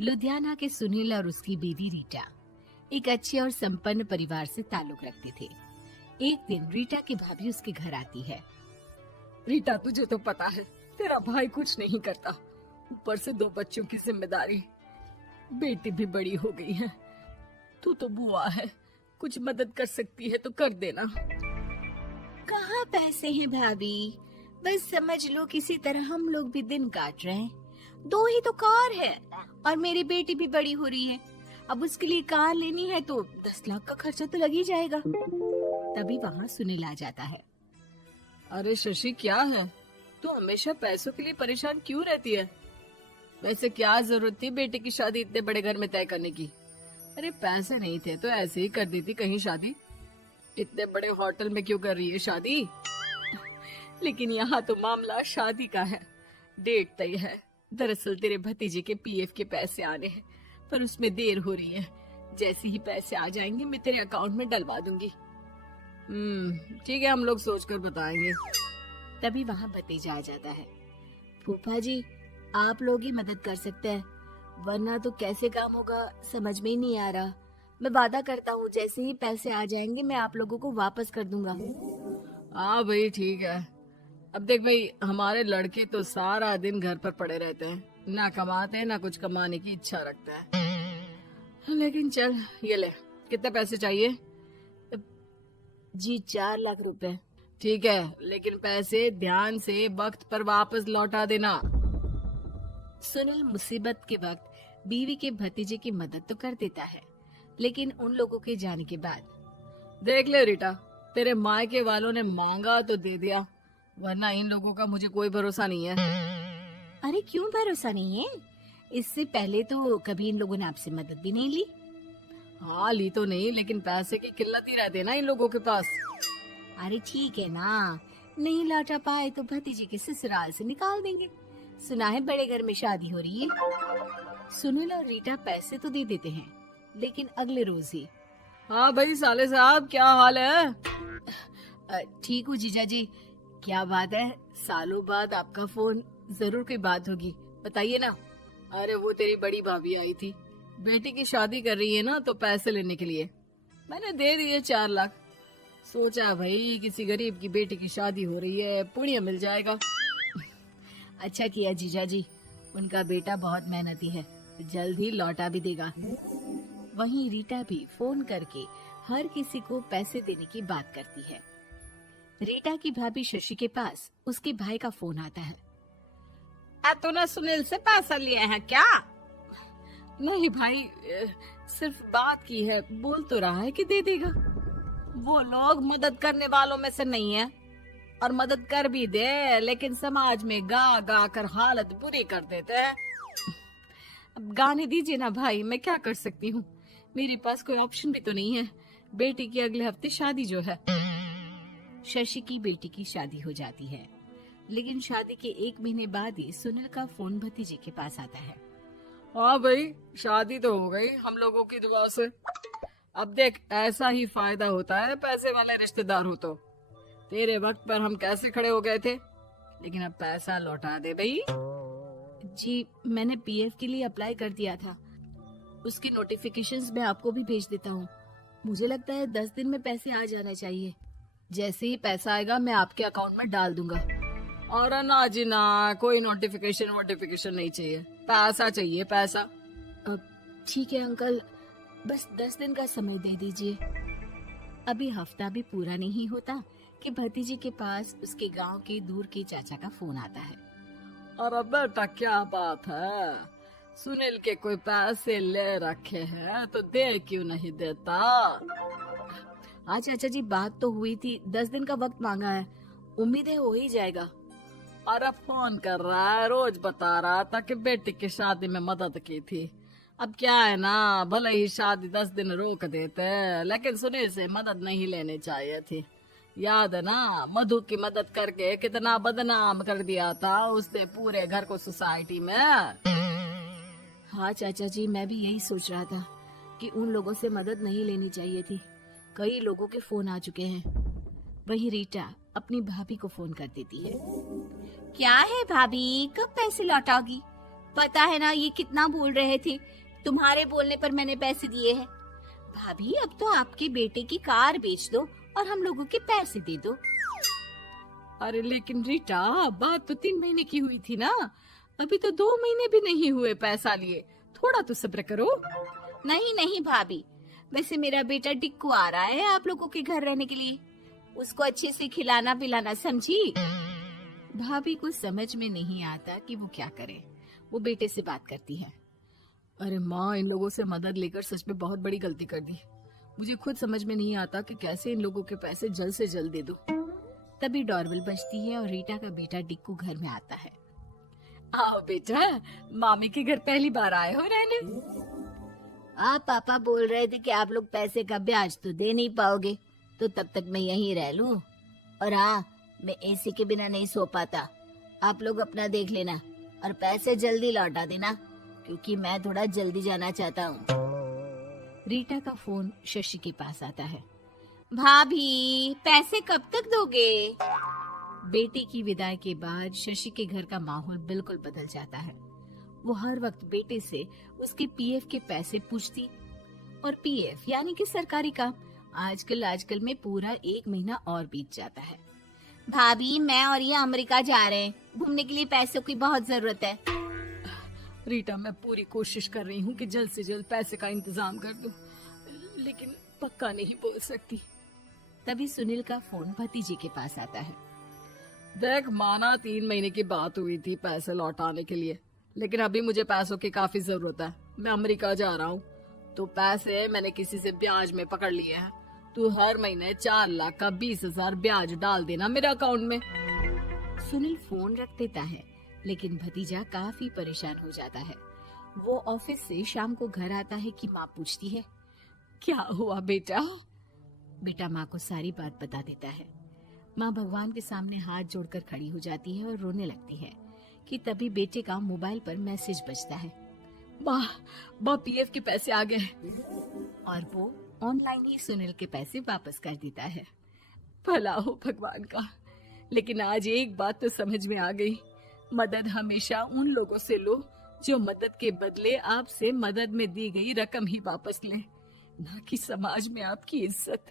लुधियाना के सुनील और उसकी बीवी रीटा एक अच्छे और संपन्न परिवार से ताल्लुक रखते थे। एक दिन रीटा की भाभी उसके घर आती है। रीटा, तुझे तो पता है तेरा भाई कुछ नहीं करता, ऊपर से 2 बच्चों की जिम्मेदारी, बेटी भी बड़ी हो गई है। तू तो बुआ है, कुछ मदद कर सकती है तो कर देना। कहाँ पैसे हैं भाभी, बस समझ लो किसी तरह हम लोग भी दिन काट रहे हैं। 2 ही तो कार है और मेरी बेटी भी बड़ी हो रही है। अब उसके लिए कार लेनी है तो 10 लाख का खर्चा तो लग ही जाएगा। तभी वहाँ सुनील आ जाता है। अरे शशि, क्या है, तू हमेशा पैसों के लिए परेशान क्यों रहती है? वैसे क्या जरूरत थी बेटी की शादी इतने बड़े घर में तय करने की? अरे पैसे नहीं थे तो ऐसे ही कर देती कहीं शादी। इतने बड़े होटल में क्यों कर रही है शादी? लेकिन यहाँ तो मामला शादी का है, डेट तय है। दरअसल तेरे भतीजे के पीएफ के पैसे आने हैं, पर उसमें देर हो रही है। जैसे ही पैसे आ जाएंगे मैं तेरे अकाउंट में डलवा दूंगी। ठीक है, हम लोग सोचकर बताएंगे। तभी वहाँ भतीजा आ जाता है। फूफा जी, आप लोग ही मदद कर सकते हैं, वरना तो कैसे काम होगा समझ में ही नहीं आ रहा। मैं वादा करता हूँ जैसे ही पैसे आ जाएंगे मैं आप लोगों को वापस कर दूंगा। हाँ भाई, ठीक है। अब देख भाई, हमारे लड़के तो सारा दिन घर पर पड़े रहते हैं, ना कमाते हैं ना कुछ कमाने की इच्छा रखते हैं। लेकिन चल, ये ले, कितने पैसे चाहिए? जी 4 लाख रुपए। ठीक है, लेकिन पैसे ध्यान से वक्त पर वापस लौटा देना। सुनील मुसीबत के वक्त बीवी के भतीजे की मदद तो कर देता है, लेकिन उन लोगों के जाने के बाद देख ले रीटा, तेरे मायके वालों ने मांगा तो दे दिया, वरना इन लोगों का मुझे कोई भरोसा नहीं है। अरे क्यों भरोसा नहीं है? इससे पहले तो कभी इन लोगों ने आपसे मदद भी नहीं ली। हाँ, ली तो नहीं, लेकिन पैसे की किल्लत ही रहती है ना इन लोगों के पास। अरे ठीक है ना, नहीं लौटा पाए तो भतीजे के ससुराल से निकाल देंगे। सुना है बड़े घर में शादी हो रही है। सुनील और रीटा पैसे तो दे देते हैं, लेकिन अगले रोज ही। हाँ भाई साले साहब, क्या हाल है? ठीक हूँ जीजा जी। क्या बात है, सालों बाद आपका फोन, जरूर कोई बात होगी, बताइए ना। अरे वो तेरी बड़ी भाभी आई थी, बेटी की शादी कर रही है ना, तो पैसे लेने के लिए मैंने दे दिए 4 लाख। सोचा भाई किसी गरीब की बेटी की शादी हो रही है, पुण्य मिल जाएगा। अच्छा किया जीजा जी, उनका बेटा बहुत मेहनती है, जल्द ही लौटा भी देगा। वहीं रीटा भी फोन करके हर किसी को पैसे देने की बात करती है। रीटा की भाभी शशि के पास उसके भाई का फोन आता है। तूने सुनील से पैसा लिया है क्या? नहीं भाई, सिर्फ बात की है, बोल तो रहा है कि दे देगा। वो लोग मदद करने वालों में से नहीं है, और मदद कर भी दे लेकिन समाज में गा गा कर हालत बुरी कर देते हैं। अब गाने दीजिए ना भाई, मैं क्या कर सकती हूँ, मेरे पास कोई ऑप्शन भी तो नहीं है। बेटी की अगले हफ्ते शादी जो है। शशि की बेटी की शादी हो जाती है, लेकिन शादी के 1 महीने बाद ही सुनील का फोन भतीजे के पास आता है। हाँ भाई, शादी तो हो गई हम लोगों की दुआ से। अब देख, ऐसा ही फायदा होता है पैसे वाले रिश्तेदार हो तो। तेरे वक्त पर हम कैसे खड़े हो गए थे, लेकिन अब पैसा लौटा दे भाई। जी, मैंने पीएफ के लिए अप्लाई कर दिया था, उसकी नोटिफिकेशंस मैं आपको भी भेज देता हूँ। मुझे लगता है 10 दिन में पैसे आ जाना चाहिए। जैसे ही पैसा आएगा मैं आपके अकाउंट में डाल दूंगा। और ना जी ना, कोई नोटिफिकेशन नहीं चाहिए, पैसा चाहिए, पैसा। ठीक है अंकल, बस 10 दिन का समय दे दीजिए। अभी हफ्ता भी पूरा नहीं होता कि भतीजे के पास उसके गांव के दूर के चाचा का फोन आता है। अरे बेटा, क्या बात है, सुनील के कोई पैसे ले रखे हैं तो दे क्यों नहीं देता? हाँ चाचा जी, बात तो हुई थी, 10 दिन का वक्त मांगा है, उम्मीद है हो ही जाएगा। अरे फोन कर रहा है, रोज बता रहा था कि बेटी की शादी में मदद की थी। अब क्या है ना, भले ही शादी 10 दिन रोक देते, लेकिन सुनील से मदद नहीं लेनी चाहिए थी। याद है ना, मधु की मदद करके कितना बदनाम कर दिया था उसने पूरे घर को सोसाइटी में। हाँ चाचा जी, मैं भी यही सोच रहा था कि उन लोगों से मदद नहीं लेनी चाहिए थी। कई लोगों के फोन आ चुके हैं। वहीं रीटा अपनी भाभी को फोन कर देती है। क्या है भाभी, कब पैसे लौटाओगी? पता है ना ये कितना बोल रहे थे, तुम्हारे बोलने पर मैंने पैसे दिए हैं। भाभी अब तो आपके बेटे की कार बेच दो और हम लोगों के पैसे दे दो। अरे लेकिन रीटा, बात तो 3 महीने की हुई थी ना, अभी तो 2 महीने भी नहीं हुए पैसा लिए, थोड़ा तो सब्र करो। नहीं नहीं भाभी, वैसे मेरा बेटा टिक्कू आ रहा है आप लोगों के घर रहने के लिए, उसको अच्छे से खिलाना पिलाना, समझी? भाभी को समझ में नहीं आता कि वो क्या करे। वो बेटे से बात करती है। अरे माँ, इन लोगों से मदद लेकर सच में बहुत बड़ी गलती कर दी। मुझे खुद समझ में नहीं आता कि कैसे इन लोगों के पैसे जल्द से जल्द दे दूं। तभी डोरबेल बजती है और रीटा का बेटा टिक्कू घर में आता है। आओ बेटा, मामी के घर पहली बार आए हो रहने? आप पापा बोल रहे थे कि आप लोग पैसे का ब्याज तो दे नहीं पाओगे, तो तब तक मैं यहीं रह लूं। और हाँ, मैं एसी के बिना नहीं सो पाता। आप लोग अपना देख लेना और पैसे जल्दी लौटा देना, क्योंकि मैं थोड़ा जल्दी जाना चाहता हूँ। रीटा का फोन शशि के पास आता है। भाभी, पैसे कब तक दोगे? बेटे की विदाई के बाद शशि के घर का माहौल बिल्कुल बदल जाता है। वो हर वक्त बेटे से उसके पीएफ के पैसे पूछती, और पीएफ यानी कि सरकारी काम। आजकल में पूरा 1 महीना और बीत जाता है। भाभी, मैं और ये अमेरिका जा रहे हैं, घूमने के लिए पैसों की बहुत जरूरत है। रीटा, मैं पूरी कोशिश कर रही हूँ कि जल्द से जल्द पैसे का इंतजाम कर दूं, लेकिन पक्का नहीं बोल सकती। तभी सुनील का फोन भतीजे के पास आता है। देख माना 3 महीने की बात हुई थी पैसे लौटाने के लिए, लेकिन अभी मुझे पैसों की काफी जरूरत है। मैं अमेरिका जा रहा हूँ, तो पैसे मैंने किसी से ब्याज में पकड़ लिए हैं। तू हर महीने 4 लाख का 20,000 ब्याज डाल देना मेरे अकाउंट में। सुनील फोन रख देता है, लेकिन भतीजा काफी परेशान हो जाता है। वो ऑफिस से शाम को घर आता है कि माँ पूछती है, क्या हुआ बेटा? बेटा माँ को सारी बात बता देता है। माँ भगवान के सामने हाथ जोड़कर खड़ी हो जाती है और रोने लगती है कि तभी बेटे का मोबाइल पर मैसेज बजता है। माँ, पीएफ के पैसे आ गए। और वो ऑनलाइन ही सुनील के पैसे वापस कर देता है। भला हो भगवान का। लेकिन आज एक बात तो समझ में आ गई, मदद हमेशा उन लोगों से लो जो मदद के बदले आपसे मदद में दी गई रकम ही वापस लें, ना कि समाज में आपकी इज्जत।